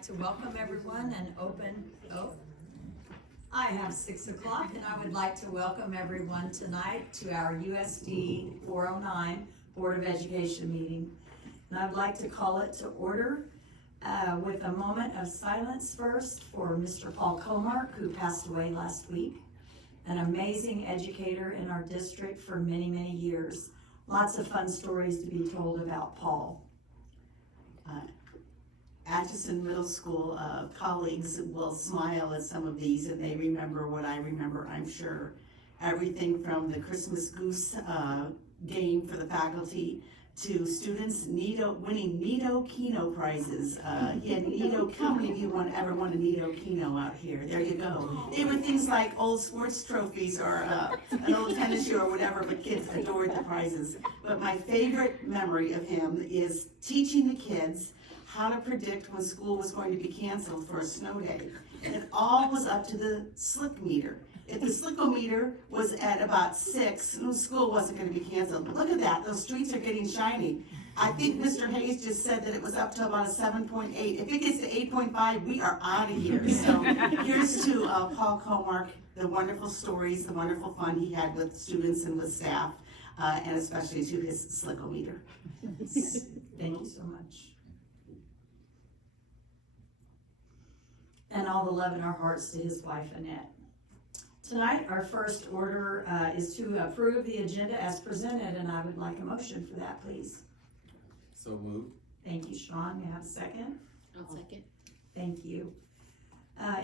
like to welcome everyone and I have 6 o'clock, and I would like to welcome everyone tonight to our USD 409 Board of Education meeting. And I'd like to call it to order with a moment of silence first for Mr. Paul Comark, who passed away last week, an amazing educator in our district for many, many years. Lots of fun stories to be told about Paul. Atchison Middle School colleagues will smile at some of these, and they remember what I remember, I'm sure. Everything from the Christmas Goose game for the faculty to students winning Nito Kino prizes. He had Nito, how many of you ever won a Nito Kino out here? There you go. They were things like old sports trophies or an old tennis shoe or whatever, but kids adored the prizes. But my favorite memory of him is teaching the kids how to predict when school was going to be canceled for a snow day. And it all was up to the slick meter. If the slickometer was at about 6, school wasn't going to be canceled. But look at that, those streets are getting shiny. I think Mr. Hayes just said that it was up to about a 7.8. If it gets to 8.5, we are out of here. So here's to Paul Comark, the wonderful stories, the wonderful fun he had with students and with staff, and especially to his slickometer. Thank you so much. And all the love in our hearts to his wife, Annette. Tonight, our first order is to approve the agenda as presented, and I would like a motion for that, please. So moved. Thank you, Sean. You have a second? I'll second. Thank you.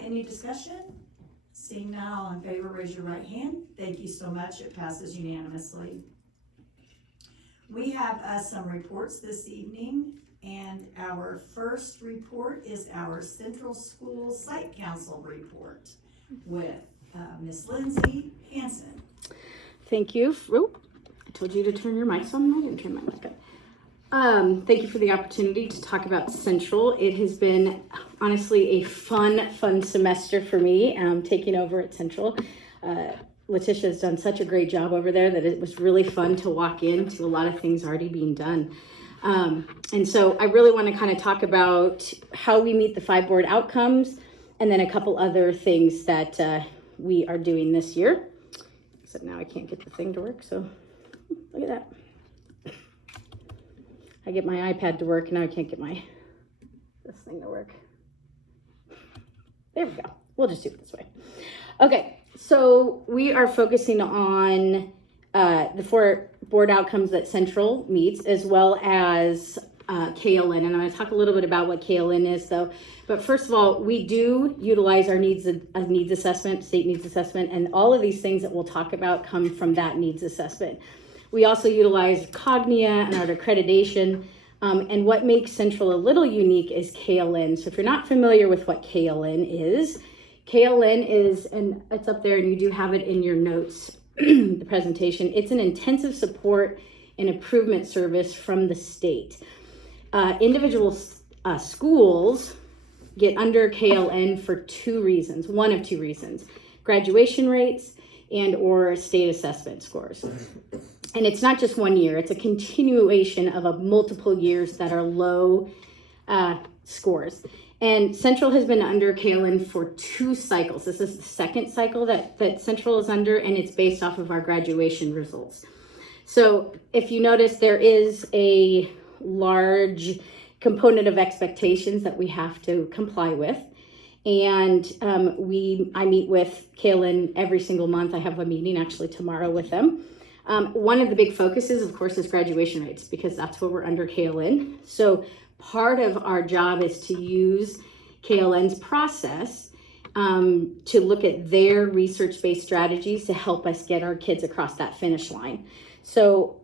Any discussion? Seeing none, all in favor, raise your right hand. Thank you so much. It passes unanimously. We have some reports this evening. And our first report is our Central School Site Council report with Miss Lindsay Hanson. Thank you. I told you to turn your mics on. I didn't turn my mic on. Thank you for the opportunity to talk about Central. It has been honestly a fun semester for me taking over at Central. Letitia has done such a great job over there that it was really fun to walk into a lot of things already being done. And so I really want to kind of talk about how we meet the 5 board outcomes and then a couple other things that we are doing this year. Except now I can't get the thing to work, so look at that. I get my iPad to work, and now I can't get this thing to work. There we go. We'll just do it this way. Okay, so we are focusing on the 4 board outcomes that Central meets, as well as KLN. And I'm going to talk a little bit about what KLN is, though. But first of all, we do utilize our needs assessment, state needs assessment, and all of these things that we'll talk about come from that needs assessment. We also utilize Cognia and our accreditation. And what makes Central a little unique is KLN. So if you're not familiar with what KLN is, and it's up there, and you do have it in your notes, the presentation. It's an intensive support and improvement service from the state. Individual schools get under KLN for 2 reasons, one of 2 reasons: graduation rates and or state assessment scores. And it's not just 1 year, it's a continuation of multiple years that are low scores. And Central has been under KLN for 2 cycles. This is the 2nd cycle that Central is under, and it's based off of our graduation results. So if you notice, there is a large component of expectations that we have to comply with. And I meet with KLN every single month. I have a meeting actually tomorrow with them. One of the big focuses, of course, is graduation rates, because that's what we're under KLN. So part of our job is to use KLN's process to look at their research-based strategies to help us get our kids across that finish line. So,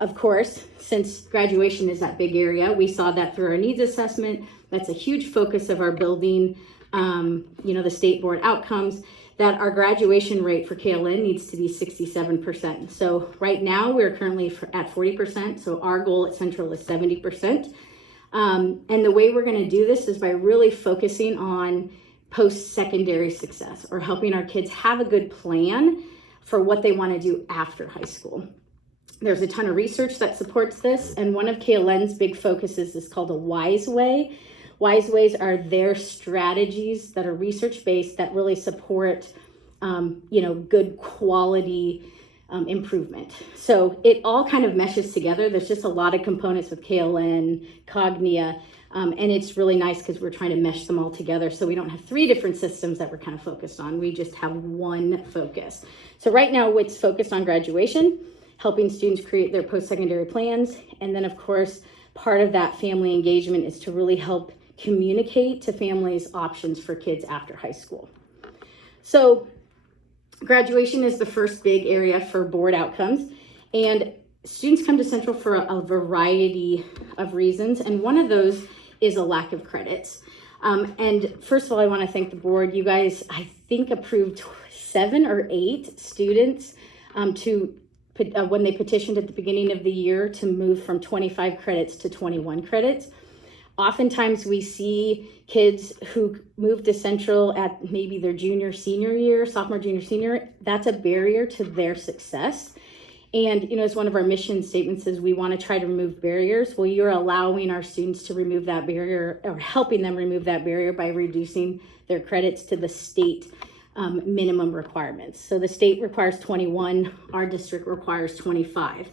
of course, since graduation is that big area, we saw that through our needs assessment. That's a huge focus of our building, the state board outcomes, that our graduation rate for KLN needs to be 67%. So right now we're currently at 40%. So our goal at Central is 70%. And the way we're going to do this is by really focusing on post-secondary success, or helping our kids have a good plan for what they want to do after high school. There's a ton of research that supports this, and one of KLN's big focuses is called a WISE way. Wise Ways are their strategies that are research-based that really support, good quality improvement. So it all kind of meshes together. There's just a lot of components with KLN, Cognia, and it's really nice because we're trying to mesh them all together. So we don't have 3 different systems that we're kind of focused on. We just have one focus. So right now it's focused on graduation, helping students create their post-secondary plans. And then of course, part of that family engagement is to really help communicate to families options for kids after high school. So graduation is the first big area for board outcomes, and students come to Central for a variety of reasons, and one of those is a lack of credits. And first of all, I want to thank the board. You guys, I think, approved 7 or 8 students when they petitioned at the beginning of the year to move from 25 credits to 21 credits. Oftentimes we see kids who move to Central at maybe their sophomore, junior, senior. That's a barrier to their success. And, as one of our mission statements is, we want to try to remove barriers. Well, you're allowing our students to remove that barrier, or helping them remove that barrier by reducing their credits to the state minimum requirements. So the state requires 21, our district requires 25.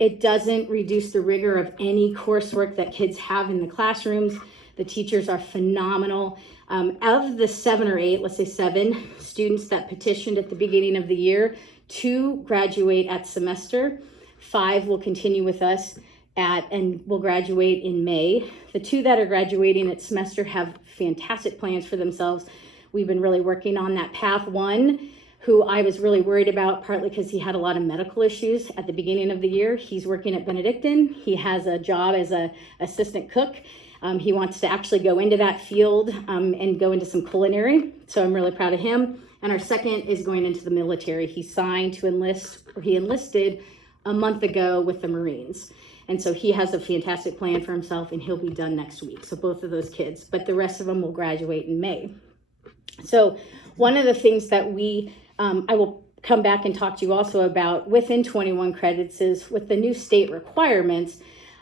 It doesn't reduce the rigor of any coursework that kids have in the classrooms. The teachers are phenomenal. Of the 7 or 8, let's say 7 students that petitioned at the beginning of the year, 2 graduate at semester, 5 will continue with us and will graduate in May. The 2 that are graduating at semester have fantastic plans for themselves. We've been really working on that path. 1, who I was really worried about, partly because he had a lot of medical issues at the beginning of the year. He's working at Benedictine. He has a job as an assistant cook. He wants to actually go into that field and go into some culinary. So I'm really proud of him. And our second is going into the military. He enlisted a month ago with the Marines. And so he has a fantastic plan for himself, and he'll be done next week. So both of those kids, but the rest of them will graduate in May. So one of the things that I will come back and talk to you also about within 21 credits is with the new state requirements,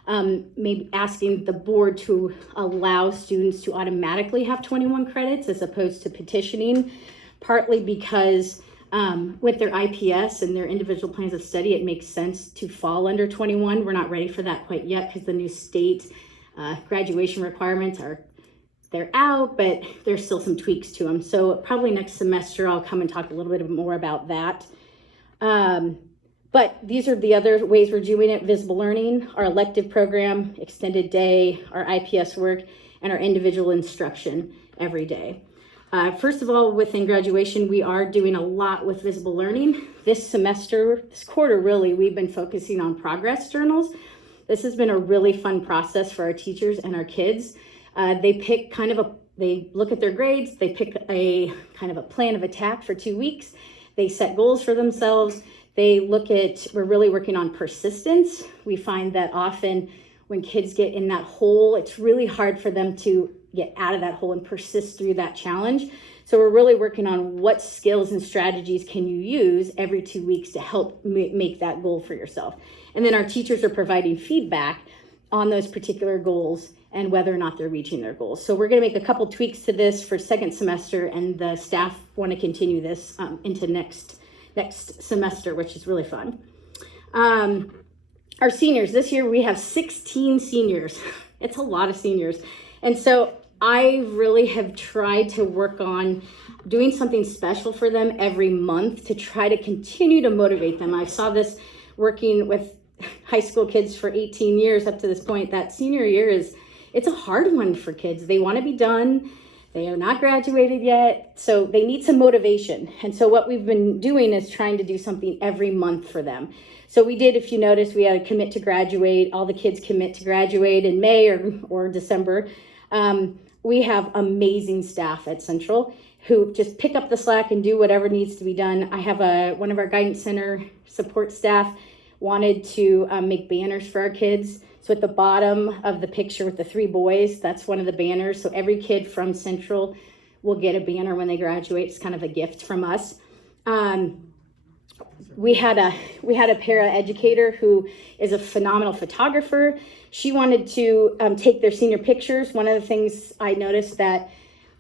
maybe asking the board to allow students to automatically have 21 credits as opposed to petitioning, partly because with their IPS and their individual plans of study, it makes sense to fall under 21. We're not ready for that quite yet because the new state graduation requirements they're out, but there's still some tweaks to them. So probably next semester, I'll come and talk a little bit more about that. But these are the other ways we're doing it: visible learning, our elective program, extended day, our IPS work, and our individual instruction every day. First of all, within graduation, we are doing a lot with visible learning. This quarter, really, we've been focusing on progress journals. This has been a really fun process for our teachers and our kids. They look at their grades, they pick a kind of a plan of attack for 2 weeks. They set goals for themselves. We're really working on persistence. We find that often when kids get in that hole, it's really hard for them to get out of that hole and persist through that challenge. So we're really working on what skills and strategies can you use every 2 weeks to help make that goal for yourself. And then our teachers are providing feedback on those particular goals and whether or not they're reaching their goals. So we're going to make a couple tweaks to this for second semester, and the staff want to continue this into next semester, which is really fun. Our seniors, this year we have 16 seniors. It's a lot of seniors. And so I really have tried to work on doing something special for them every month to try to continue to motivate them. I saw this working with high school kids for 18 years up to this point. That senior year it's a hard one for kids. They want to be done. They are not graduated yet. So they need some motivation. And so what we've been doing is trying to do something every month for them. So we did, if you noticed, we had a commit to graduate. All the kids commit to graduate in May or December. We have amazing staff at Central who just pick up the slack and do whatever needs to be done. I have one of our guidance center support staff wanted to make banners for our kids. So at the bottom of the picture with the 3 boys, that's one of the banners. So every kid from Central will get a banner when they graduate. It's kind of a gift from us. we had a para educator who is a phenomenal photographer. She wanted to take their senior pictures. One of the things I noticed that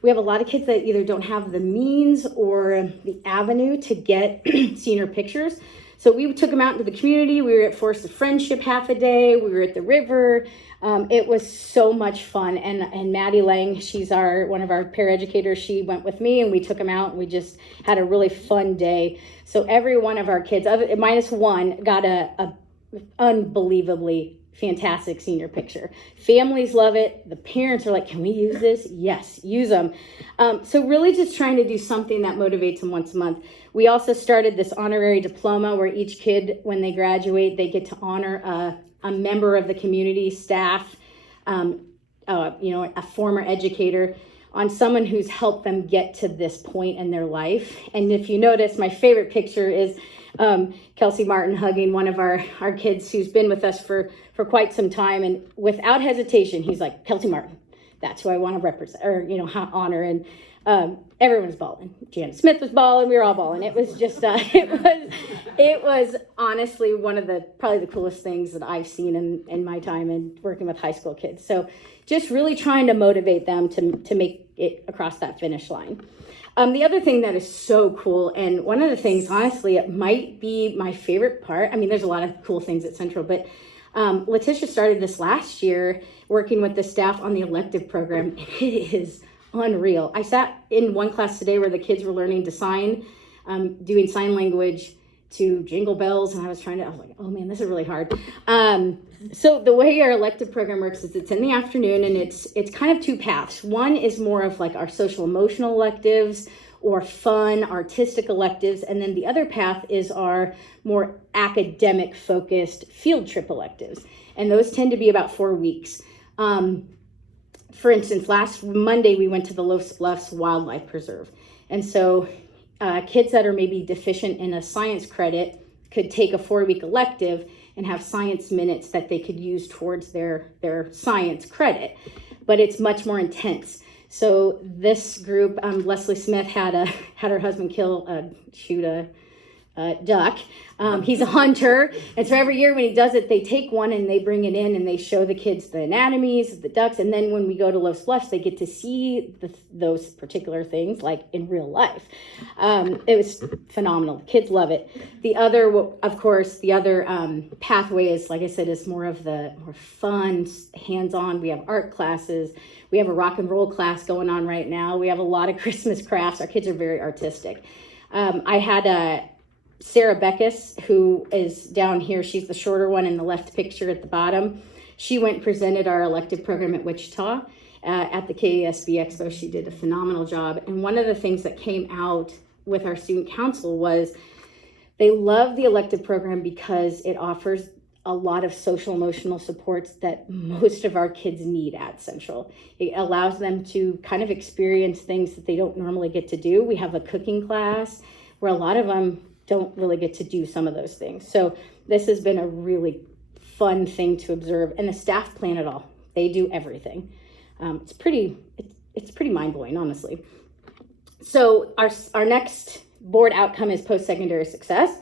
we have a lot of kids that either don't have the means or the avenue to get senior pictures. So we took them out into the community. We were at Forest of Friendship half a day. We were at the river. It was so much fun. And Maddie Lang, she's one of our paraeducators. She went with me and we took them out and we just had a really fun day. So every one of our kids, minus one, got a unbelievably fantastic senior picture. Families love it. The parents are like, can we use this? Yes, use them. So really just trying to do something that motivates them once a month. We also started this honorary diploma where each kid, when they graduate, they get to honor a member of the community, staff, a former educator, on someone who's helped them get to this point in their life. And if you notice, my favorite picture is Kelsey Martin hugging one of our kids who's been with us for quite some time. And without hesitation, he's like, Kelsey Martin, that's who I want to represent, or, honor. And everyone's bawling. Janet Smith was bawling. We were all bawling. It was just, it was honestly one of probably the coolest things that I've seen in my time in working with high school kids. So just really trying to motivate them to make it across that finish line. The other thing that is so cool, and one of the things, honestly, it might be my favorite part. I mean, there's a lot of cool things at Central, but Letitia started this last year working with the staff on the elective program. It is unreal. I sat in one class today where the kids were learning to sign, doing sign language to Jingle Bells, and I was like, oh man, this is really hard. So the way our elective program works is it's in the afternoon, and it's kind of two paths. One is more of like our social emotional electives or fun artistic electives, and then the other path is our more academic focused field trip electives, and those tend to be about 4 weeks. For instance, last Monday we went to the Los Bluffs Wildlife Preserve, and so kids that are maybe deficient in a science credit could take a 4-week elective and have science minutes that they could use towards their science credit, but it's much more intense. So this group, Leslie Smith had her husband shoot a duck. He's a hunter, and so every year when he does it, they take one and they bring it in and they show the kids the anatomies of the ducks, and then when we go to Los Bluffs, they get to see those particular things like in real life. It was phenomenal. Kids love it. The other pathway is, like I said, is more of the more fun, hands-on. We have art classes. We have a rock and roll class going on right now. We have a lot of Christmas crafts. Our kids are very artistic. I had Sarah Beckus, who is down here. She's the shorter one in the left picture at the bottom. She went and presented our elective program at Wichita at the KASB Expo. She did a phenomenal job. And one of the things that came out with our student council was they love the elective program because it offers a lot of social emotional supports that most of our kids need at Central. It allows them to kind of experience things that they don't normally get to do. We have a cooking class where a lot of them don't really get to do some of those things. So this has been a really fun thing to observe, and the staff plan it all. They do everything. It's pretty mind-blowing, honestly. So our next board outcome is post-secondary success,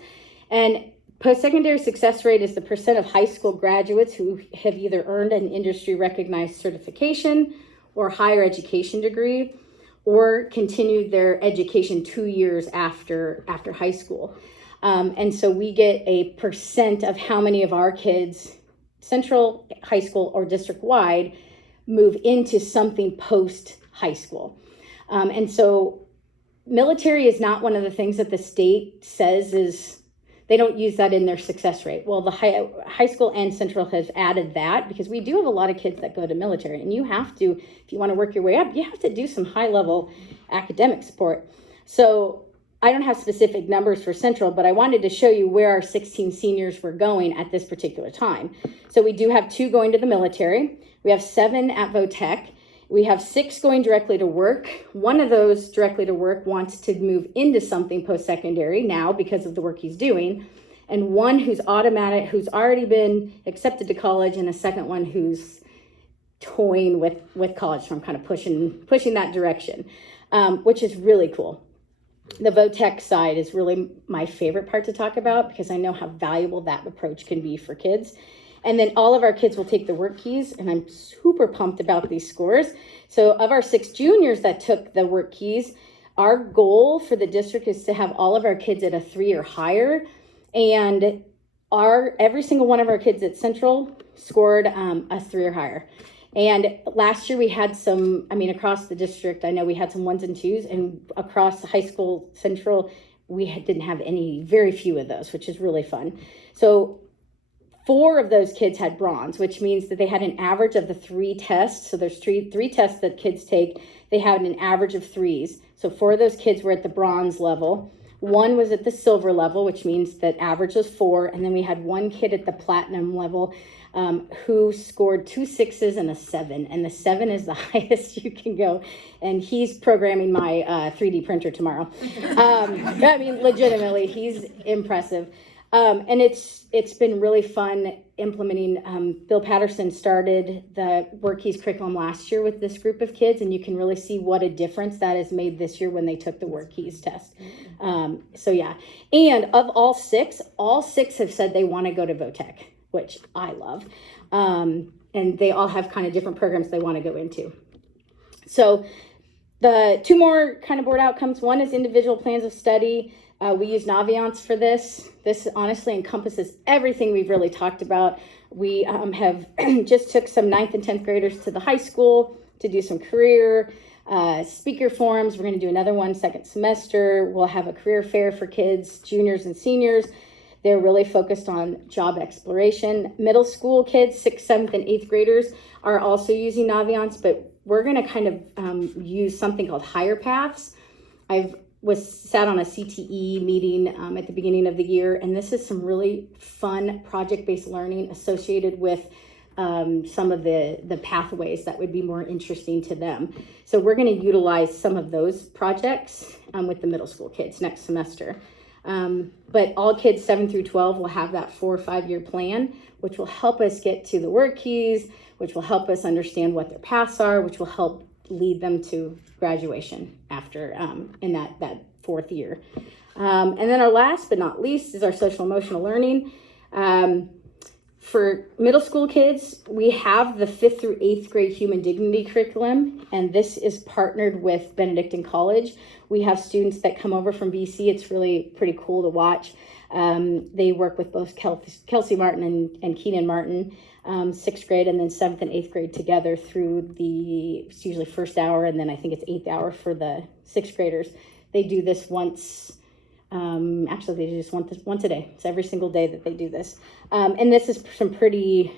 and post-secondary success rate is the percent of high school graduates who have either earned an industry-recognized certification or higher education degree, or continued their education 2 years after high school. And so we get a percent of how many of our kids, Central High School or district-wide, move into something post-high school. And so military is not one of the things that the state says is, they don't use that in their success rate. Well, the high school and Central has added that because we do have a lot of kids that go to military, and you have to, if you want to work your way up, you have to do some high level academic support. So I don't have specific numbers for Central, but I wanted to show you where our 16 seniors were going at this particular time. So we do have 2 going to the military. We have 7 at Votech. We have 6 going directly to work. One of those directly to work wants to move into something post-secondary now because of the work he's doing. And 1 who's who's already been accepted to college, and a second one who's toying with college. So I'm kind of pushing that direction, which is really cool. The VOTEC side is really my favorite part to talk about because I know how valuable that approach can be for kids. And then all of our kids will take the work keys, and I'm super pumped about these scores. So of our 6 juniors that took the work keys, our goal for the district is to have all of our kids at a 3 or higher. And every single one of our kids at Central scored a 3 or higher. And last year we had across the district, I know we had some 1s and 2s, and across high school Central, didn't have very few of those, which is really fun. So 4 of those kids had bronze, which means that they had an average of the 3 tests. So there's three tests that kids take. They had an average of 3s. So 4 of those kids were at the bronze level. 1 was at the silver level, which means that average was 4. And then we had 1 kid at the platinum level who scored 2 6s and a 7. And the 7 is the highest you can go. And he's programming my 3D printer tomorrow. Legitimately, he's impressive. And it's been really fun implementing. Bill Patterson started the Work Keys curriculum last year with this group of kids, and you can really see what a difference that has made this year when they took the Work Keys test. So yeah, and of all 6 have said they want to go to VOTEC, which I love. And they all have kind of different programs they want to go into. So the 2 more kind of board outcomes. 1 is individual plans of study. We use Naviance for this. This honestly encompasses everything we've really talked about. We have just took some 9th and 10th graders to the high school to do some career speaker forums. We're going to do another one second semester. We'll have a career fair for kids, juniors and seniors. They're really focused on job exploration. Middle school kids, 6th, 7th, and 8th graders are also using Naviance, but we're going to kind of use something called Higher Paths. Sat on a CTE meeting at the beginning of the year, and this is some really fun project-based learning associated with some of the pathways that would be more interesting to them. So we're going to utilize some of those projects with the middle school kids next semester. But all kids 7 through 12 will have that 4 or 5 year plan, which will help us get to the work keys, which will help us understand what their paths are, which will help lead them to graduation after in that 4th year. And then our last but not least is our social emotional learning. For middle school kids, we have the 5th through 8th grade human dignity curriculum, and this is partnered with Benedictine College. We have students that come over from BC. It's really pretty cool to watch. They work with both Kelsey Martin and Keenan Martin, 6th grade and then 7th and 8th grade together through it's usually 1st hour, and then I think it's 8th hour for the 6th graders. They do this once. Actually, they just want this once a day. It's every single day that they do this. And this is some pretty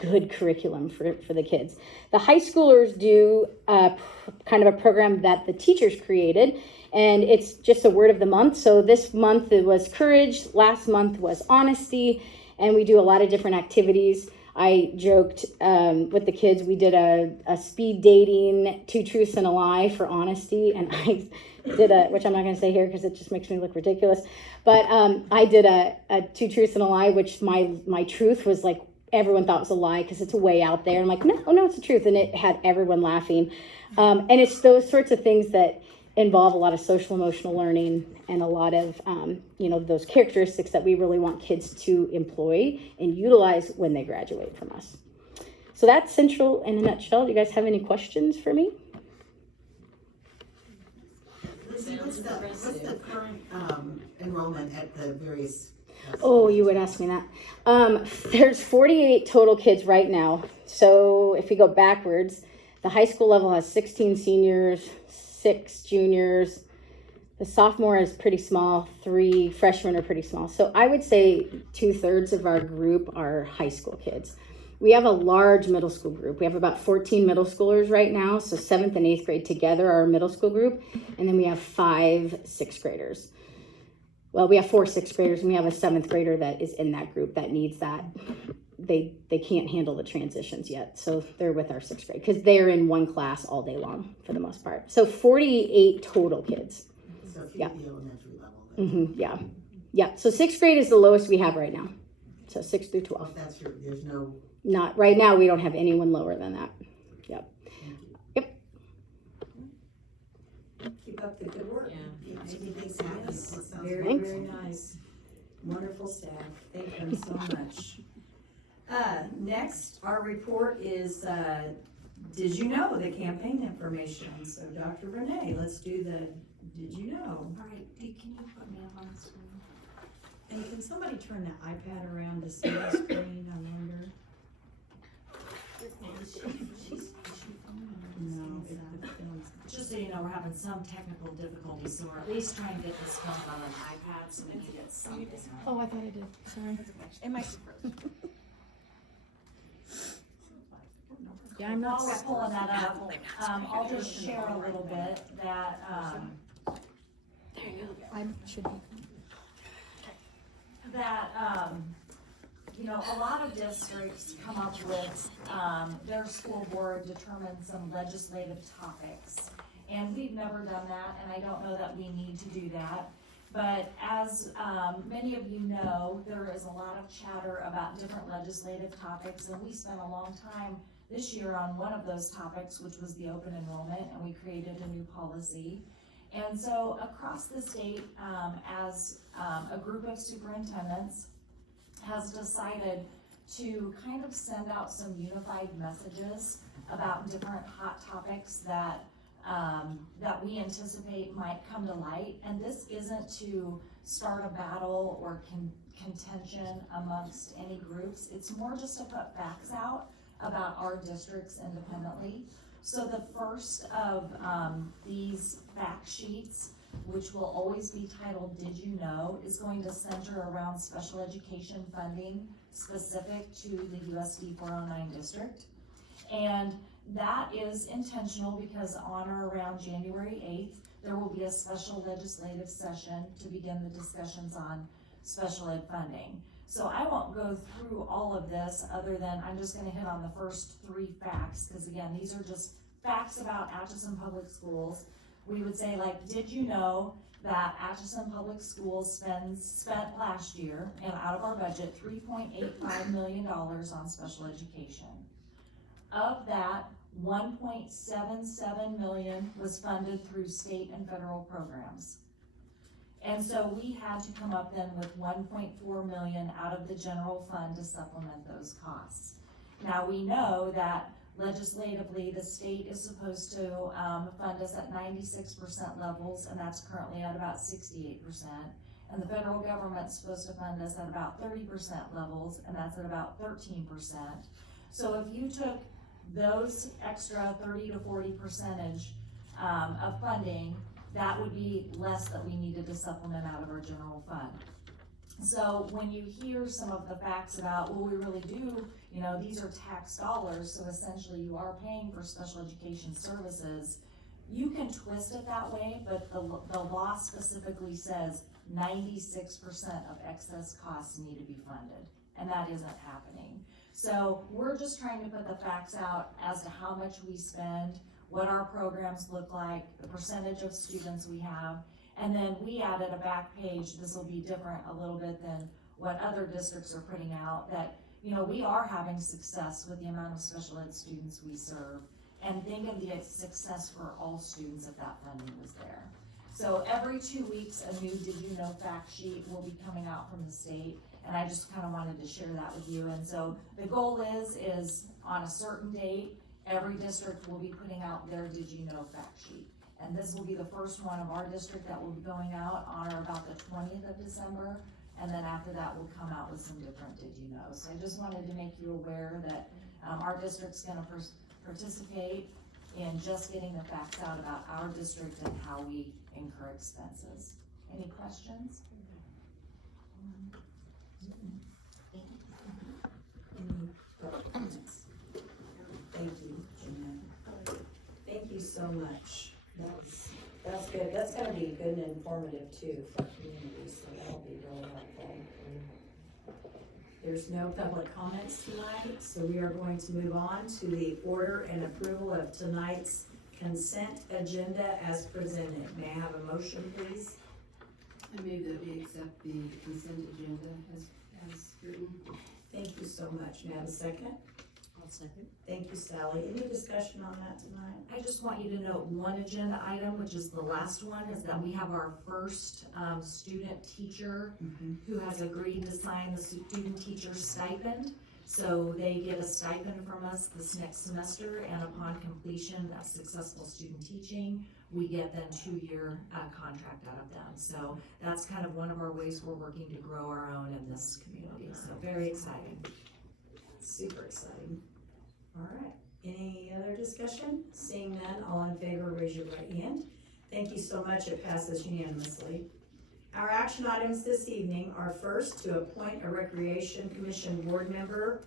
good curriculum for the kids. The high schoolers do kind of a program that the teachers created, and it's just a word of the month. So this month it was courage, last month was honesty, and we do a lot of different activities. I joked with the kids, we did a speed dating, 2 truths and a lie for honesty, and I did which I'm not going to say here because it just makes me look ridiculous, but I did a 2 truths and a lie, which my truth was like, everyone thought it was a lie because it's way out there. I'm like, no, it's the truth, and it had everyone laughing. And it's those sorts of things that involve a lot of social emotional learning and a lot of those characteristics that we really want kids to employ and utilize when they graduate from us. So that's Central in a nutshell. Do you guys have any questions for me? What's the current enrollment at the various? Oh, you would ask me that. There's 48 total kids right now. So if we go backwards, the high school level has 16 seniors, 6 juniors. The sophomore is pretty small. 3 freshmen are pretty small. So I would say 2/3 of our group are high school kids. We have a large middle school group. We have about 14 middle schoolers right now. So 7th and 8th grade together are our middle school group. And then we have 5 6th graders. Well, we have 4 6th graders, and we have a 7th grader that is in that group that needs that. They can't handle the transitions yet. So they're with our 6th grade because they're in one class all day long for the most part. So 48 total kids. So if you Yeah. the elementary level. Yeah. So 6th grade is the lowest we have right now. So 6 through 12. There's no. Not right now. We don't have anyone lower than that. Yep. Keep up the good work. Making things happen. Yes, It sounds very, Thanks. very nice. Wonderful staff. Thank them so much. Next, our report is, did you know, the campaign information. So Dr. Renee, let's do the, did you know? All right, Dee, can you put me up on the screen? And can somebody turn the iPad around to see the screen, I wonder? Is she filming or No, is if the film's. Just so you know, we're having some technical difficulties, so we're at least trying to get this filmed on an iPad so we can get something. Oh, I thought I did, sorry. It might. Yeah, I'm not. While we're pulling that up, I'll just share a little bit that, I should be. you know, a lot of districts come up with, their school board determines some legislative topics. And we've never done that, and I don't know that we need to do that. But as, many of you know, there is a lot of chatter about different legislative topics, and we spent a long time this year on one of those topics, which was the open enrollment, and we created a new policy. And so across the state, as a group of superintendents has decided to kind of send out some unified messages about different hot topics that that we anticipate might come to light. And this isn't to start a battle or contention amongst any groups. It's more just to put facts out about our districts independently. So the first of these fact sheets, which will always be titled Did You Know, is going to center around special education funding specific to the USD 409 district. And that is intentional because on or around January 8th, there will be a special legislative session to begin the discussions on special ed funding. So I won't go through all of this other than I'm just gonna hit on the first three facts, because again, these are just facts about Atchison Public Schools. We would say, like, did you know that Atchison Public Schools spent last year, and out of our budget, $3.85 million on special education. Of that, 1.77 million was funded through state and federal programs. And so we had to come up then with 1.4 million out of the general fund to supplement those costs. Now we know that legislatively, the state is supposed to fund us at 96% levels, and that's currently at about 68%. And the federal government's supposed to fund us at about 30% levels, and that's at about 13%. So if you took those extra 30 to 40% of funding, that would be less that we needed to supplement out of our general fund. So when you hear some of the facts about, well, we really do, you know, these are tax dollars, so essentially you are paying for special education services, you can twist it that way, but the law specifically says 96% of excess costs need to be funded, and that isn't happening. So we're just trying to put the facts out as to how much we spend, what our programs look like, the percentage of students we have, and then we added a back page. This will be different a little bit than what other districts are putting out, that, you know, we are having success with the amount of special ed students we serve, and think of the success for all students if that funding was there. So every 2 weeks, a new Did You Know fact sheet will be coming out from the state, and I just kind of wanted to share that with you. And so the goal is on a certain date, every district will be putting out their Did You Know fact sheet. And this will be the first one of our district that will be going out on or about the 20th of December. And then after that, we'll come out with some different Did You Know. So I just wanted to make you aware that our district's gonna participate in just getting the facts out about our district and how we incur expenses. Any questions? Thank you, Jeanette. Thank you so much. That's good. That's gonna be good and informative too for communities, so that'll be really helpful. There's no public comments tonight, so we are going to move on to the order and approval of tonight's consent agenda as presented. May I have a motion, please? I move that we accept the consent agenda as written. Thank you so much. May I have a second? I'll Second. Thank you, Sally. Any discussion on that tonight? I just want you to note one agenda item, which is the last one, is that we have our first, student teacher who has agreed to sign the student teacher stipend. So they get a stipend from us this next semester, and upon completion of successful student teaching, we get then 2-year, contract out of them. So that's kind of one of our ways we're working to grow our own in this community, so very exciting. Super exciting. All right, any other discussion? Seeing none, all in favor, raise your right hand. Thank you so much, it passes unanimously. Our action items this evening are first, to appoint a Recreation Commission board member.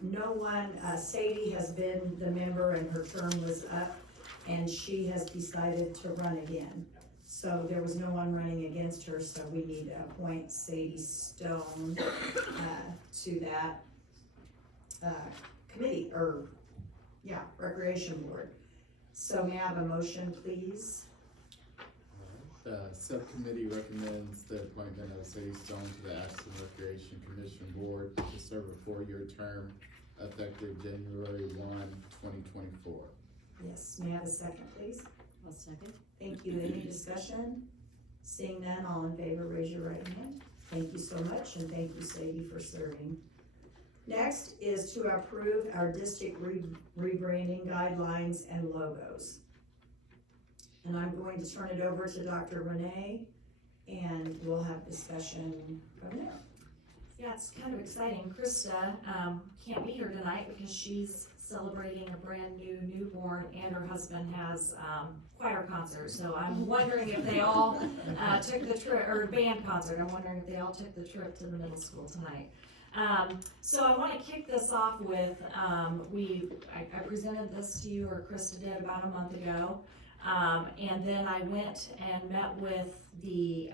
No one, Sadie has been the member and her term was up, and she has decided to run again. So there was no one running against her, so we need to appoint Sadie Stone, to that, committee, or, Recreation Board. So may I have a motion, please? The subcommittee recommends the appointment of Sadie Stone to the Ashland Recreation Commission Board to serve a 4-year term effective January 1, 2024. Yes, may I have a second, please? I'll second. Thank you. Any discussion? Seeing none, all in favor, raise your right hand. Thank you so much, and thank you, Sadie, for serving. Next is to approve our district rebranding guidelines and logos. And I'm going to turn it over to Dr. Renee, and we'll have discussion from there. Yeah, it's kind of exciting. Krista, can't be here tonight because she's celebrating a brand new newborn, and her husband has, choir concert. So I'm wondering if they all, took the trip, or band concert. I'm wondering if they all took the trip to the middle school tonight. So I want to kick this off with, I presented this to you, or Krista did, about a month ago. And then I went and met with the,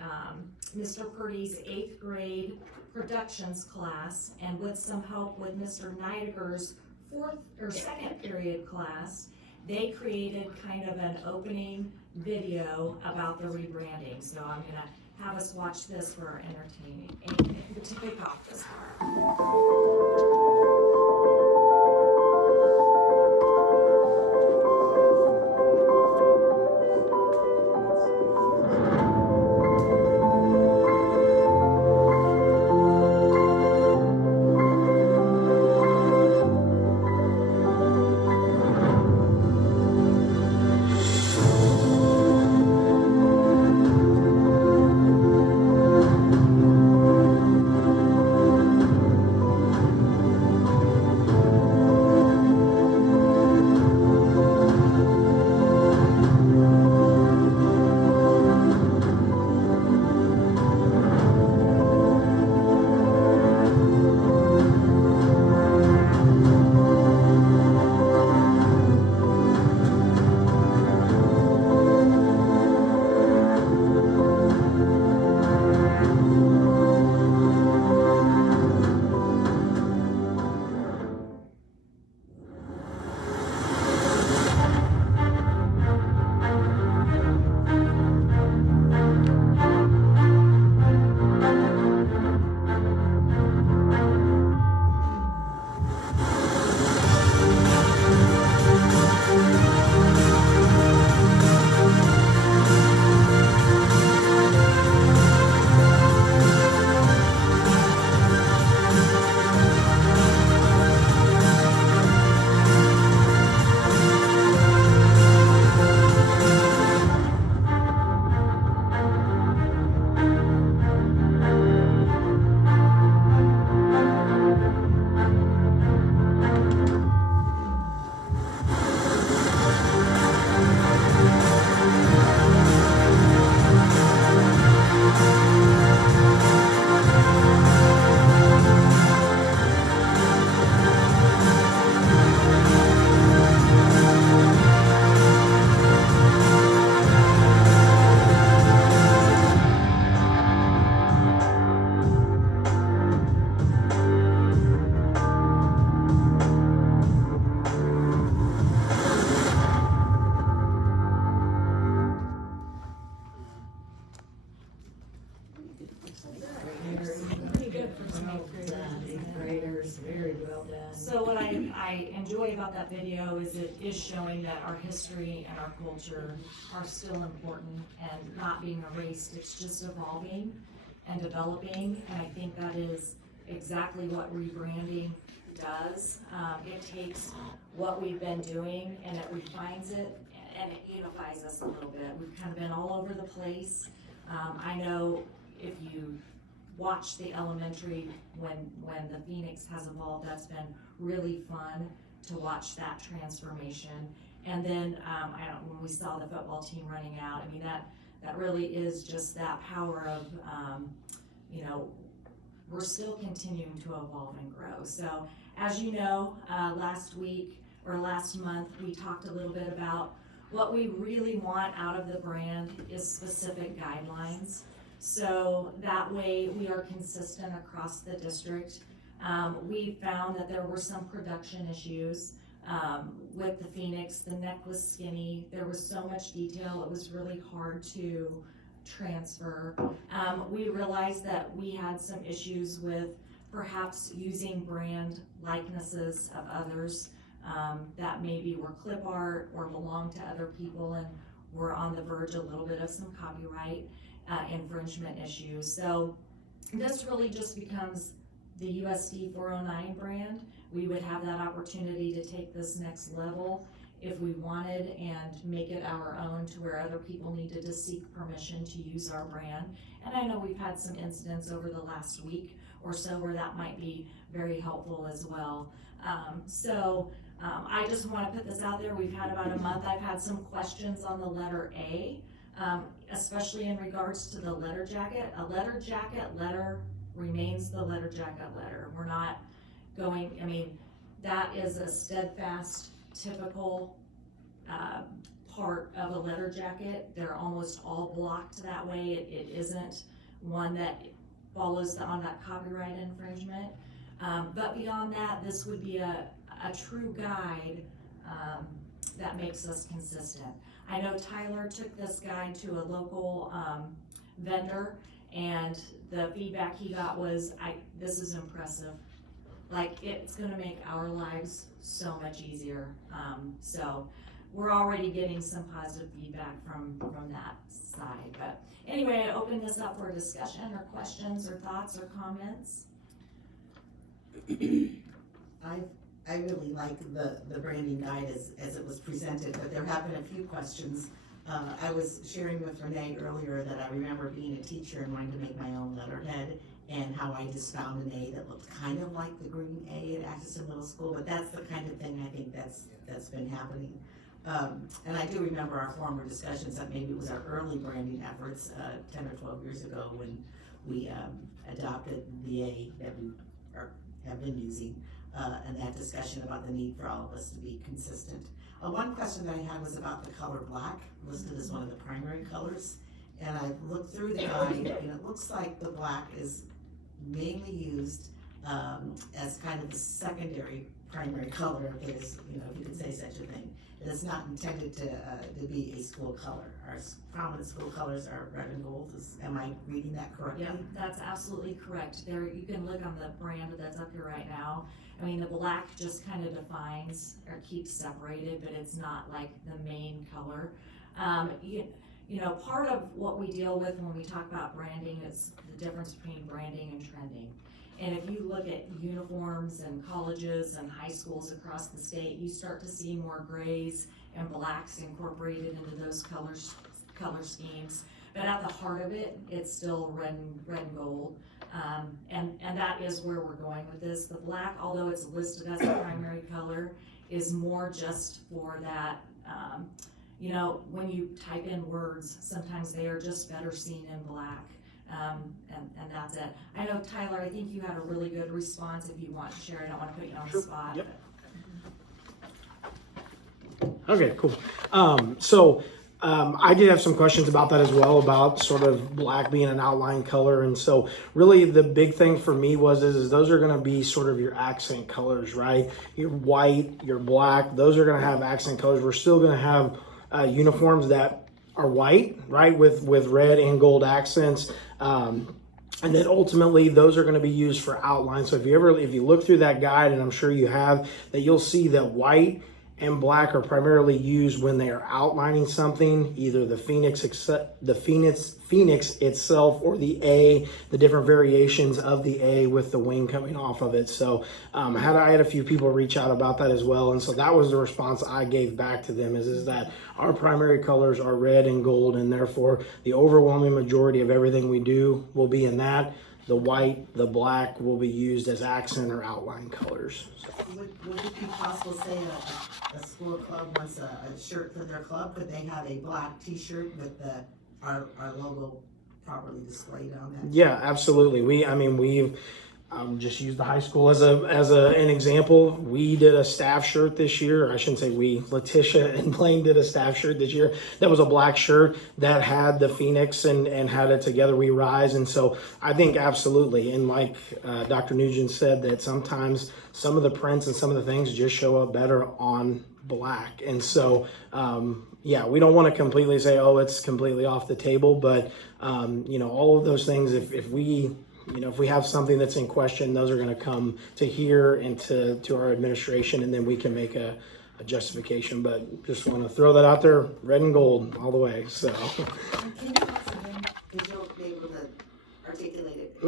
Mr. Purdy's 8th grade productions class, and with some help with Mr. Neidiger's 2nd period class, they created kind of an opening video about the rebranding. So I'm gonna have us watch this for our entertaining, to kick off this part. about that video is it is showing that our history and our culture are still important and not being erased. It's just evolving and developing, and I think that is exactly what rebranding does. It takes what we've been doing and it refines it and it unifies us a little bit. We've kind of been all over the place. I know if you watch the elementary when the Phoenix has evolved, that's been really fun to watch that transformation. And then when we saw the football team running out, I mean that really is just that power of we're still continuing to evolve and grow. So as you know, last month we talked a little bit about what we really want out of the brand is specific guidelines. So that way we are consistent across the district. We found that there were some production issues with the Phoenix. The neck was skinny. There was so much detail. It was really hard to transfer. We realized that we had some issues with perhaps using brand likenesses of others that maybe were clip art or belonged to other people and were on the verge a little bit of some copyright infringement issues. So this really just becomes the USD 409 brand. We would have that opportunity to take this next level if we wanted and make it our own to where other people needed to seek permission to use our brand. And I know we've had some incidents over the last week or so where that might be very helpful as well. I just want to put this out there. We've had about a month. I've had some questions on the letter A, especially in regards to the letter jacket. A letter jacket letter remains the letter jacket letter. We're not going, that is a steadfast, typical part of a letter jacket. They're almost all blocked that way. It isn't one that follows on that copyright infringement. But beyond that, this would be a true guide that makes us consistent. I know Tyler took this guide to a local vendor, and the feedback he got was, this is impressive. Like, it's gonna make our lives so much easier. So we're already getting some positive feedback from that side. But anyway, I open this up for a discussion or questions or thoughts or comments. I really like the branding guide as it was presented, but there have been a few questions. I was sharing with Renee earlier that I remember being a teacher and wanting to make my own letterhead, and how I just found an A that looked kind of like the green A at Atchison Middle School, but that's the kind of thing I think that's been happening. And I do remember our former discussions that maybe it was our early branding efforts 10 or 12 years ago when we adopted the A that we have been using, and that discussion about the need for all of us to be consistent. One question that I had was about the color black, listed as one of the primary colors. And I looked through the guide, and it looks like the black is mainly used as kind of a secondary primary color, if it is, if you could say such a thing. It is not intended to be a school color. Our prominent school colors are red and gold. Am I reading that correctly? Yeah, that's absolutely correct. There, you can look on the brand that's up here right now. The black just kind of defines or keeps separated, but it's not like the main color. Part of what we deal with when we talk about branding is the difference between branding and trending. And if you look at uniforms and colleges and high schools across the state, you start to see more grays and blacks incorporated into those color schemes. But at the heart of it, it's still red and gold. And that is where we're going with this. The black, although it's listed as a primary color, is more just for that, when you type in words, sometimes they are just better seen in black. And that's it. I know, Tyler, I think you had a really good response. If you want to share, I don't want to put you on the spot. Yep. Okay, cool. I did have some questions about that as well, about sort of black being an outline color. And so really the big thing for me is those are going to be sort of your accent colors, right? Your white, your black, those are going to have accent colors. We're still going to have uniforms that are white, right, with red and gold accents. And then ultimately, those are going to be used for outline. So if you look through that guide, and I'm sure you have, that you'll see that white and black are primarily used when they are outlining something, either the phoenix itself or the A, the different variations of the A with the wing coming off of it. So I had a few people reach out about that as well, and so that was the response I gave back to them is that our primary colors are red and gold, and therefore the overwhelming majority of everything we do will be in that. The white, the black will be used as accent or outline colors. So. Would it be possible, say, a school club wants a shirt for their club, could they have a black t-shirt with our logo properly displayed on that? Yeah, absolutely. We've just used the high school as an example. We did a staff shirt this year. I shouldn't say we. Letitia and Blaine did a staff shirt this year. That was a black shirt that had the Phoenix and had it Together We Rise. And so I think absolutely. And like Dr. Nugent said, that sometimes some of the prints and some of the things just show up better on black. And so, we don't want to completely say, oh, it's completely off the table. But, all of those things, if we have something that's in question, those are going to come to here and to our administration, and then we can make a justification. But just want to throw that out there, red and gold all the way. So, Can you tell us again, because you'll be able to articulate it,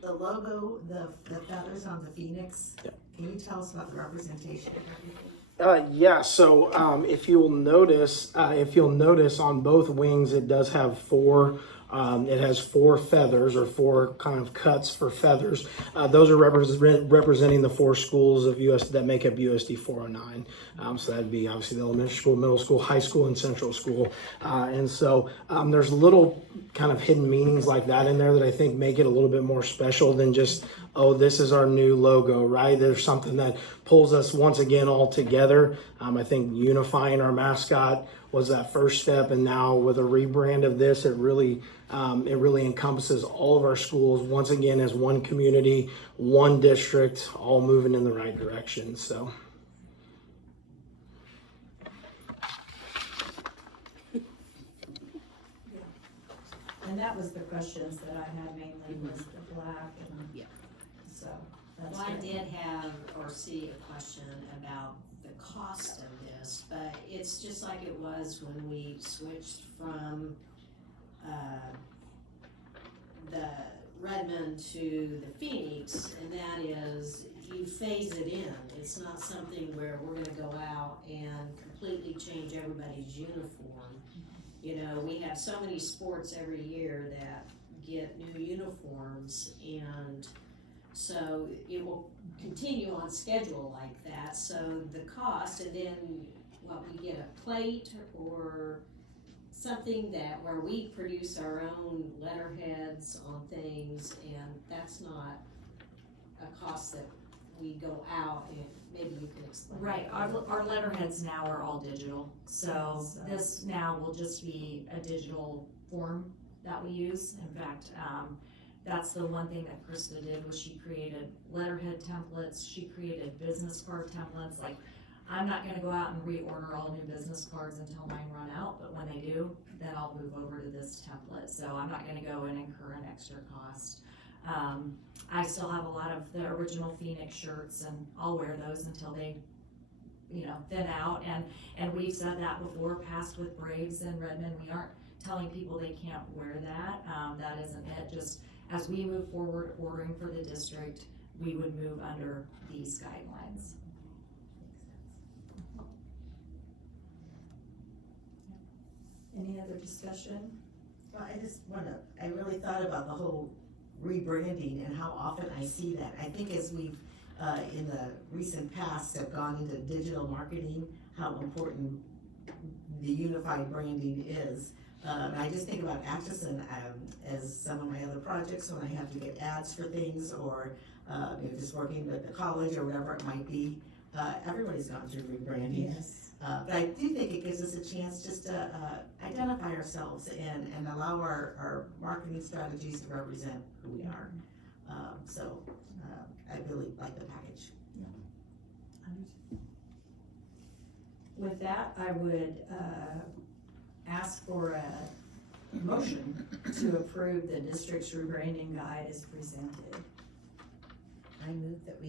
the logo, the feathers on the Phoenix, can you tell us about the representation of everything? So if you'll notice on both wings, it does have four. It has four feathers or four kind of cuts for feathers. Those are representing the four schools of that make up USD 409. So that'd be obviously the elementary school, middle school, high school, and central school. And so there's little kind of hidden meanings like that in there that I think make it a little bit more special than just, oh, this is our new logo, right? There's something that pulls us once again all together. I think unifying our mascot was that first step, and now with a rebrand of this, it really encompasses all of our schools once again as one community, one district, all moving in the right direction. So. And that was the questions that I had mainly was the black and, so. That's Well, I great. did have or see a question about the cost of this, but it's just like it was when we switched from, the Redmond to the Phoenix, and that is, you phase it in. It's not something where we're gonna go out and completely change everybody's uniform. We have so many sports every year that get new uniforms, and so it will continue on schedule like that. So the cost, and then we get a plate or something where we produce our own letterheads on things, and that's not a cost that we go out, and maybe you can explain. Right, our letterheads now are all digital, so this now will just be a digital form that we use. In fact, that's the one thing that Krista did, was she created letterhead templates, she created business card templates. Like, I'm not gonna go out and reorder all new business cards until mine run out, but when they do, then I'll move over to this template, so I'm not gonna go and incur an extra cost. I still have a lot of the original Phoenix shirts, and I'll wear those until they, thin out, and we've said that before, past with Braves and Redmond, we aren't telling people they can't wear that, that isn't it. Just as we move forward ordering for the district, we would move under these guidelines. Any other discussion? Well, I really thought about the whole rebranding and how often I see that. I think as we've, in the recent past, have gone into digital marketing, how important the unified branding is. I just think about Atchison as some of my other projects when I have to get ads for things, or just working with the college or whatever it might be. Everybody's gone through rebranding. Yes. But I do think it gives us a chance just to identify ourselves and allow our marketing strategies to represent who we are. I really like the package. With that, I would ask for motion to approve the district's rebranding guide as presented. I move that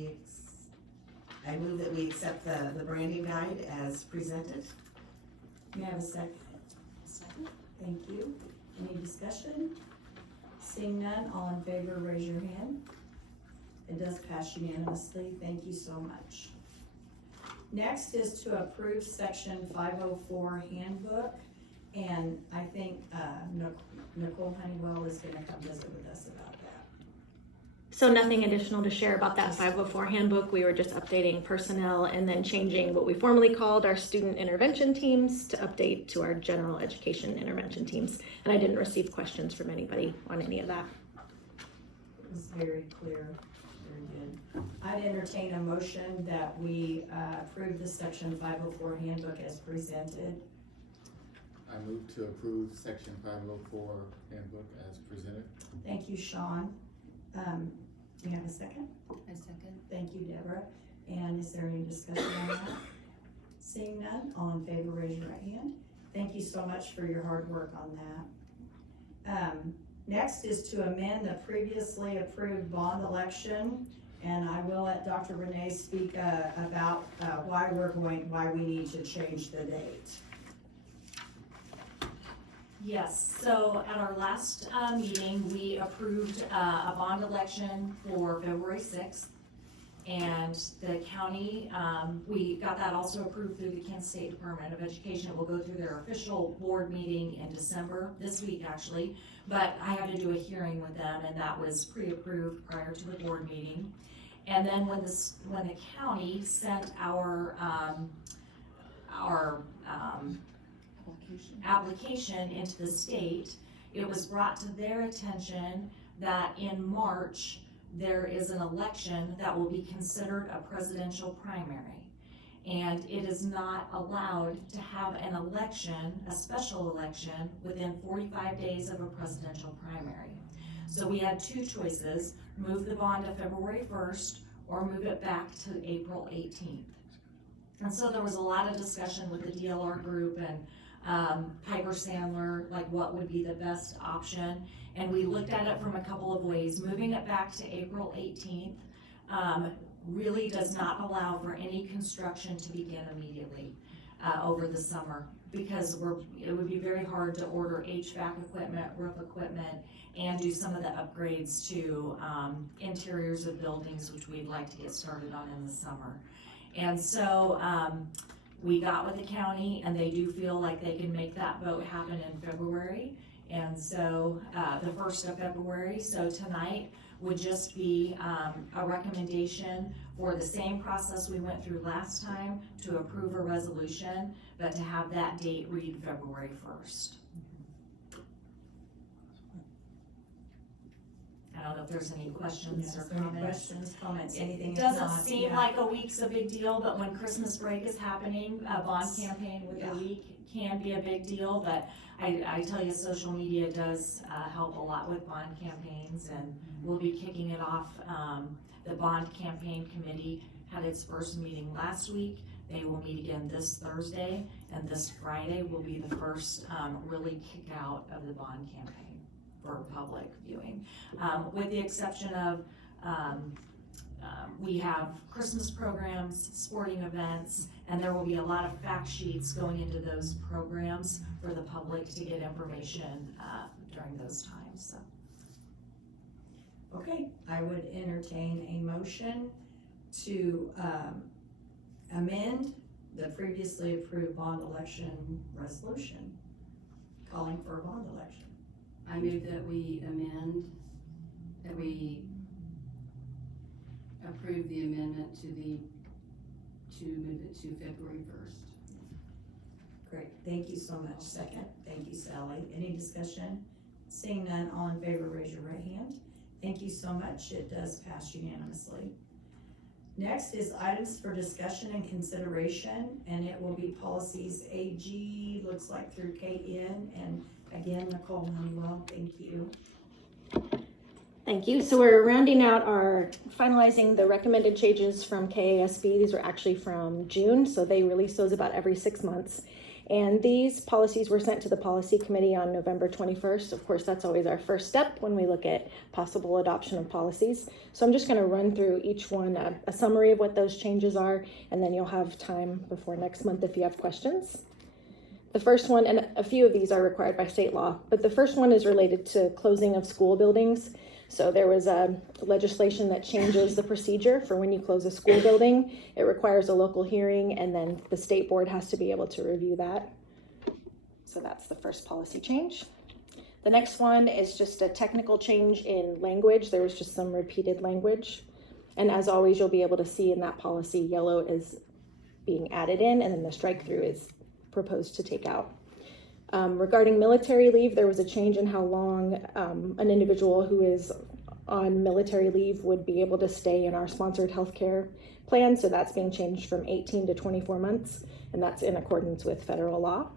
we accept the branding guide as presented. May I have a second? Second. Thank you. Any discussion? Seeing none, all in favor, raise your hand. It does pass unanimously. Thank you so much. Next is to approve section 504 handbook. And I think, Nicole Honeywell is gonna come visit with us about that. So nothing additional to share about that 504 handbook. We were just updating personnel and then changing what we formerly called our student intervention teams to update to our general education intervention teams. And I didn't receive questions from anybody on any of that. It was very clear, very good. I'd entertain a motion that we approve the section 504 handbook as presented. I move to approve section 504 handbook as presented. Thank you, Sean. You have a second? A second. Thank you, Deborah. And is there any discussion on that? Seeing none, all in favor, raise your right hand. Thank you so much for your hard work on that. Next is to amend the previously approved bond election. And I will let Dr. Renee speak about why we need to change the date. Yes, so at our last meeting, we approved a bond election for February 6th. And the county, we got that also approved through the Kansas State Department of Education. It will go through their official board meeting in December, this week actually. But I had to do a hearing with them, and that was pre-approved prior to the board meeting. And then when the county sent our application into the state, it was brought to their attention that in March, there is an election that will be considered a presidential primary. And it is not allowed to have an election, a special election, within 45 days of a presidential primary. So we had two choices: move the bond to February 1st or move it back to April 18th. And so there was a lot of discussion with the DLR group and Piper Sandler, like what would be the best option. And we looked at it from a couple of ways. Moving it back to April 18th really does not allow for any construction to begin immediately over the summer, because it would be very hard to order HVAC equipment, roof equipment, and do some of the upgrades to interiors of buildings, which we'd like to get started on in the summer. And so we got with the county, and they do feel like they can make that vote happen in February. And so the 1st of February, so tonight would just be a recommendation for the same process we went through last time to approve a resolution, but to have that date read February 1st. I don't know if there's any questions or comments. Questions, comments, anything? It If doesn't not, seem yeah. like a week's a big deal, but when Christmas break is happening, a bond campaign with a week can be a big deal. But I tell you, social media does help a lot with bond campaigns, and we'll be kicking it off. The bond campaign committee had its first meeting last week. They will meet again this Thursday, and this Friday will be the first really kick out of the bond campaign for public viewing, with the exception of we have Christmas programs, sporting events, and there will be a lot of fact sheets going into those programs for the public to get information during those times. So. Okay, I would entertain a motion to amend the previously approved bond election resolution, calling for a bond election. I move that we amend, that we approve the amendment to move it to February 1st. Great, thank you so much. Second, thank you, Sally. Any discussion? Seeing none, all in favor, raise your right hand. Thank you so much. It does pass unanimously. Next is items for discussion and consideration, and it will be policies AG, looks like through KN, and again, Nicole Honeywell, thank you. Thank you. So we're rounding out finalizing the recommended changes from KASB. These are actually from June, so they release those about every 6 months. And these policies were sent to the policy committee on November 21st. Of course, that's always our first step when we look at possible adoption of policies. So I'm just going to run through each one, a summary of what those changes are, and then you'll have time before next month if you have questions. The first one, and a few of these are required by state law, but the first one is related to closing of school buildings. So there was a legislation that changes the procedure for when you close a school building. It requires a local hearing, and then the state board has to be able to review that. So that's the first policy change. The next one is just a technical change in language. There was just some repeated language. And as always, you'll be able to see in that policy, yellow is being added in, and then the strike through is proposed to take out. Regarding military leave, there was a change in how long an individual who is on military leave would be able to stay in our sponsored healthcare plan. So that's being changed from 18 to 24 months, and that's in accordance with federal law.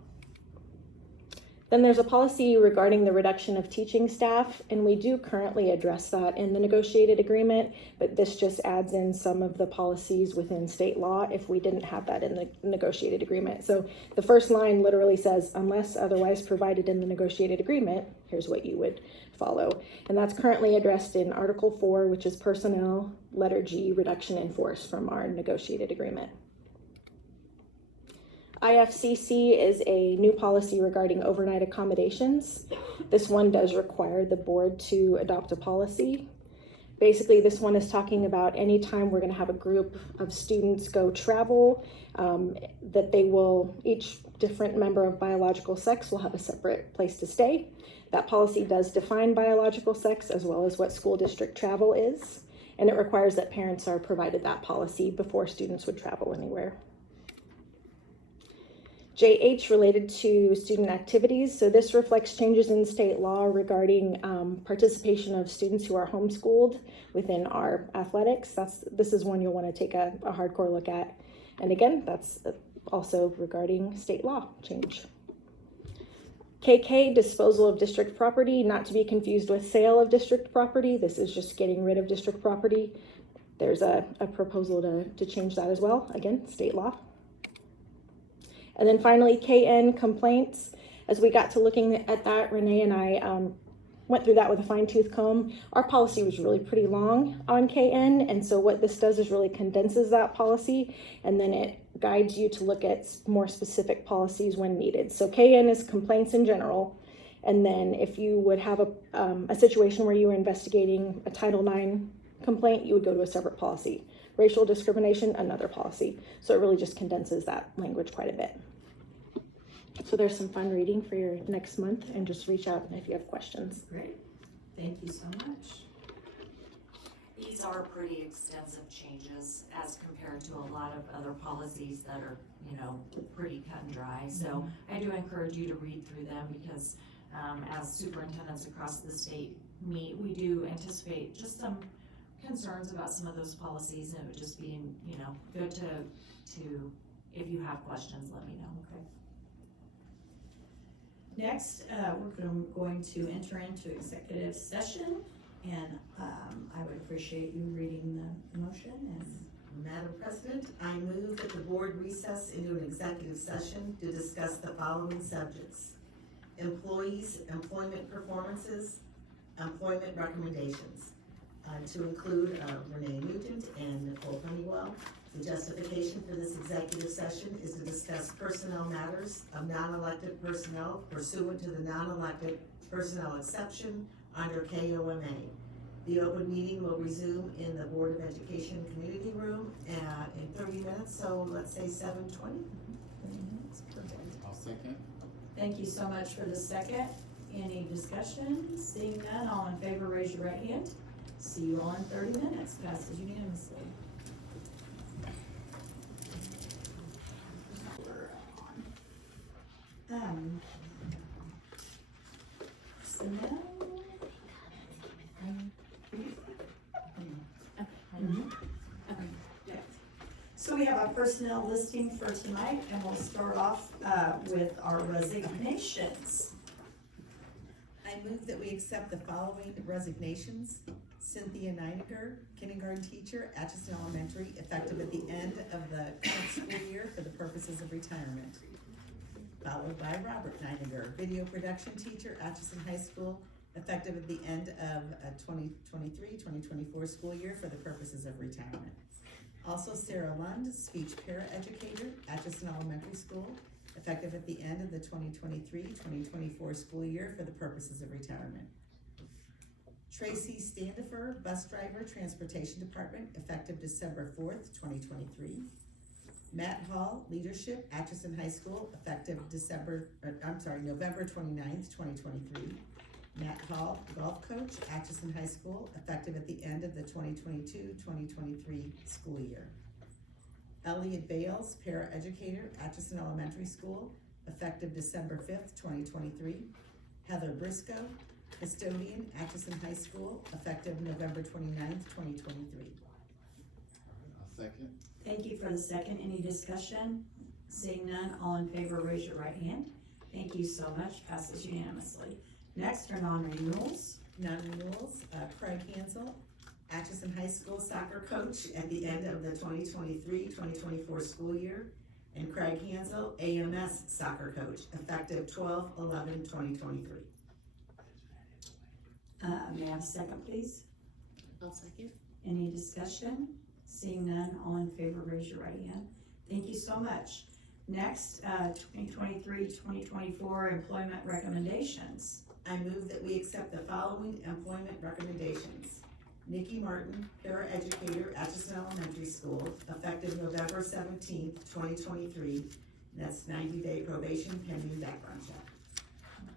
Then there's a policy regarding the reduction of teaching staff, and we do currently address that in the negotiated agreement, but this just adds in some of the policies within state law if we didn't have that in the negotiated agreement. So the first line literally says, unless otherwise provided in the negotiated agreement, here's what you would follow. And that's currently addressed in Article 4, which is personnel, letter G, reduction in force from our negotiated agreement. IFCC is a new policy regarding overnight accommodations. This one does require the board to adopt a policy. Basically, this one is talking about any time we're going to have a group of students go travel, that they will, each different member of biological sex will have a separate place to stay. That policy does define biological sex as well as what school district travel is, and it requires that parents are provided that policy before students would travel anywhere. JH related to student activities. So this reflects changes in state law regarding participation of students who are homeschooled within our athletics. This is one you'll want to take a hardcore look at. And again, that's also regarding state law change. KK, disposal of district property, not to be confused with sale of district property. This is just getting rid of district property. There's a proposal to change that as well. Again, state law. And then finally, KN, complaints. As we got to looking at that, Renee and I went through that with a fine-tooth comb. Our policy was really pretty long on KN, and so what this does is really condenses that policy, and then it guides you to look at more specific policies when needed. So KN is complaints in general, and then if you would have a situation where you were investigating a Title IX complaint, you would go to a separate policy. Racial discrimination, another policy. So it really just condenses that language quite a bit. So there's some fun reading for your next month, and just reach out if you have questions. Great, thank you so much. These are pretty extensive changes as compared to a lot of other policies that are, pretty cut and dry. So I do encourage you to read through them because as superintendents across the state meet, we do anticipate just some concerns about some of those policies, and it would just be, good to if you have questions, let me know. Okay. Next, we're going to enter into executive session, and I would appreciate you reading the motion. And Madam President, I move that the board recess into an executive session to discuss the following subjects: employees, employment performances, employment recommendations, to include Renee Nugent and Nicole Honeywell. The justification for this executive session is to discuss personnel matters of non-elected personnel pursuant to the non-elected personnel exception under KOMA. The open meeting will resume in the Board of Education Community Room in 30 minutes, so let's say 7:20. I'll second. thank you so much for the second. Any discussion? Seeing none, all in favor, raise your right hand. See you all in 30 minutes. Passes unanimously. Personnel. So we have a personnel listing for tonight, and we'll start off with our resignations. I move that we accept the following resignations. Cynthia Neinecker, kindergarten teacher, Atchison Elementary, effective at the end of the current school year for the purposes of retirement. followed by Robert Nininger, video production teacher, Atchison High School, effective at the end of 2023-2024 school year for the purposes of retirement. Also Sarah Lund, speech paraeducator, Atchison Elementary School, effective at the end of the 2023-2024 school year for the purposes of retirement. Tracy Standifer, bus driver, Transportation Department, effective December 4th, 2023. Matt Hall, leadership, Atchison High School, effective November 29th, 2023. Matt Hall, golf coach, Atchison High School, effective at the end of the 2022-2023 school year. Elliot Bales, paraeducator, Atchison Elementary School, effective December 5th, 2023. Heather Briscoe, custodian, Atchison High School, effective November 29th, 2023. I'll second. Thank you for the second. Any discussion? Seeing none, all in favor, raise your right hand. Thank you so much. Passes unanimously. Next are non-renewals. Non-renewals, Craig Hansel, Atchison High School soccer coach at the end of the 2023-2024 school year. And Craig Hansel, AMS soccer coach, effective 12/11/2023. May I have a second, please? I'll second. Any discussion? Seeing none, all in favor, raise your right hand. Thank you so much. Next, 2023-2024 employment recommendations. I move that we accept the following employment recommendations. Nikki Martin, paraeducator, Atchison Elementary School, effective November 17th, 2023. That's 90-day probation pending background check.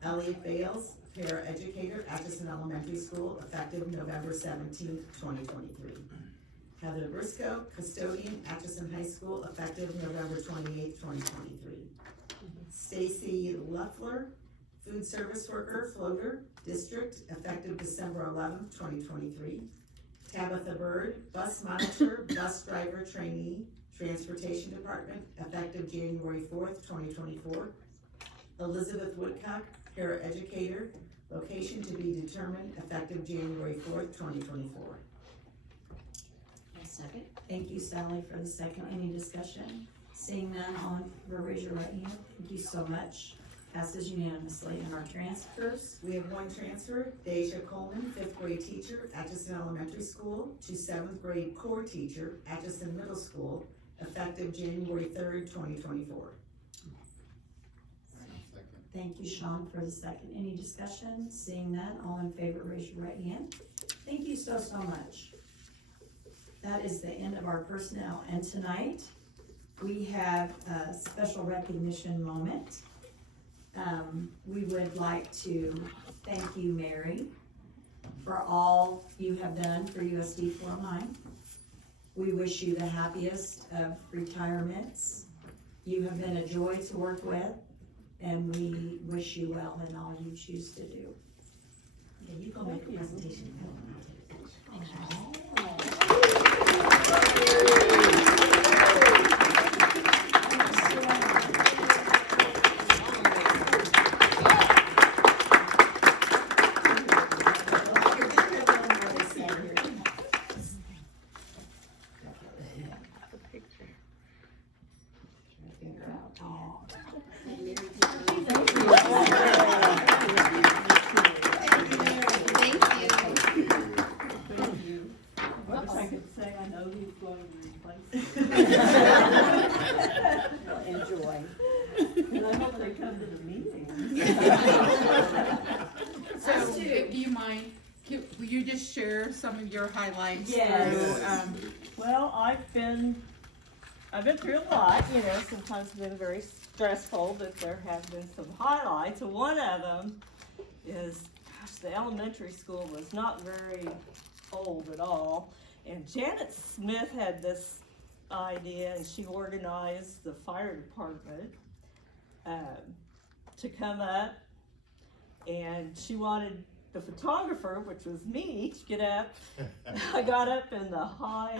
Elliot Bales, paraeducator, Atchison Elementary School, effective November 17th, 2023. Heather Briscoe, custodian, Atchison High School, effective November 28th, 2023. Stacy Luffler, food service worker, floater, district, effective December 11th, 2023. Tabitha Bird, bus monitor, bus driver trainee, Transportation Department, effective January 4th, 2024. Elizabeth Woodcock, paraeducator, location to be determined, effective January 4th, 2024. I'll second. Thank you, Sally, for the second. Any discussion? Seeing none, all in favor, raise your right hand. Thank you so much. Passes unanimously. And our transfers, We have one transfer, Deja Coleman, 5th grade teacher, Atchison Elementary School, to 7th grade core teacher, Atchison Middle School, effective January 3rd, 2024. Second. thank you, Sean, for the second. Any discussion? Seeing none, all in favor, raise your right hand. Thank you so much. That is the end of our personnel. And tonight, we have a special recognition moment. We would like to thank you, Mary, for all you have done for USD 409. We wish you the happiest of retirements. You have been a joy to work with, and we wish you well in all you choose to do. Yeah, you go make a presentation. Enjoy. And I hope they come to the meeting. So, do you mind, will you just share some of your highlights? Yes. through, Well, I've been through a lot, sometimes been very stressful, but there have been some highlights. And one of them is, the elementary school was not very old at all. And Janet Smith had this idea, and she organized the fire department to come up, and she wanted the photographer, which was me, to get up. I got up in the high,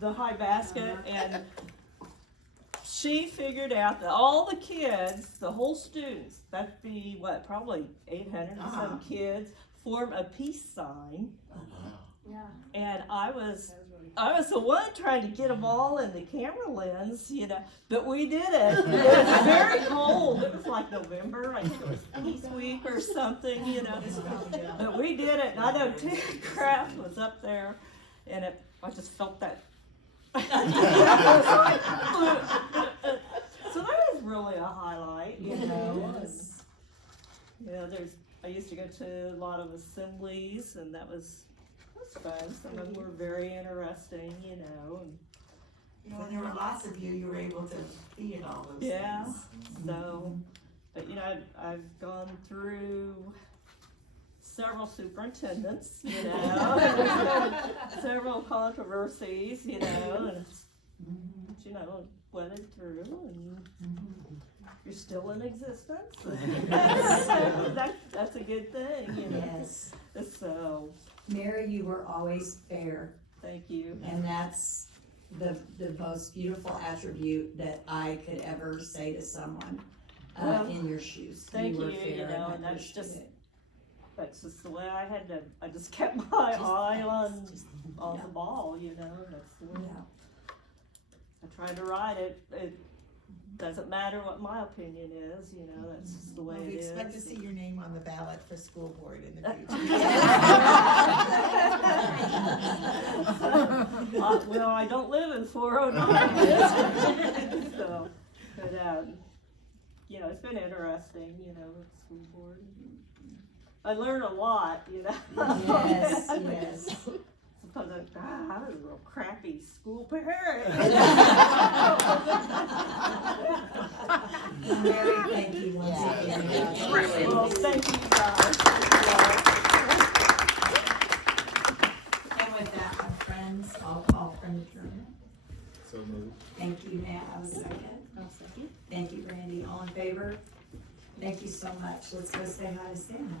the high basket, and she figured out that all the kids, the whole students, that'd be probably 800 and some kids, form a peace sign. Oh, wow. And I was I was the one trying to get them all in the camera lens, you know, but we did it. It was very cold. It was like November, I think it was Peace Week or something, you know. But we did it, and I know Ted Kraft was up there, and I just felt that. So that was really a highlight, you know. Yeah, I used to go to a lot of assemblies, and that was fun. Some of them were very interesting, you know. And, When there were lots of you were able to be at all those yeah, things. so, but you know, I've gone through several superintendents, you know, several controversies, you know, and you know, weathered through, and you're still in existence. So that's a good thing, you know. Yes. So, Mary, you were always fair, thank you. and that's the most beautiful attribute that I could ever say to someone Well, in your shoes. thank were you, fair, you know, I and that's appreciate just- it. That's just the way I had to. I just kept my eye on the ball, you know. That's the way Yeah. I tried to ride it. It doesn't matter what my opinion is, you know. That's just the way Well, we it is. expect to see your name on the ballot for school board in the future. Well, I don't live in 409, so, but you know, it's been interesting, you know, with school board. I learned a lot, you know. Yes, yes. Suppose I was a real crappy school parent. Mary, thank you once again. Well, thank you guys. And with that, my friends, I'll call for adjournment. So moved. Thank you, Matt. I was second. Thank you, Randy. All in favor? Thank you so much. Let's go say hi to Santa.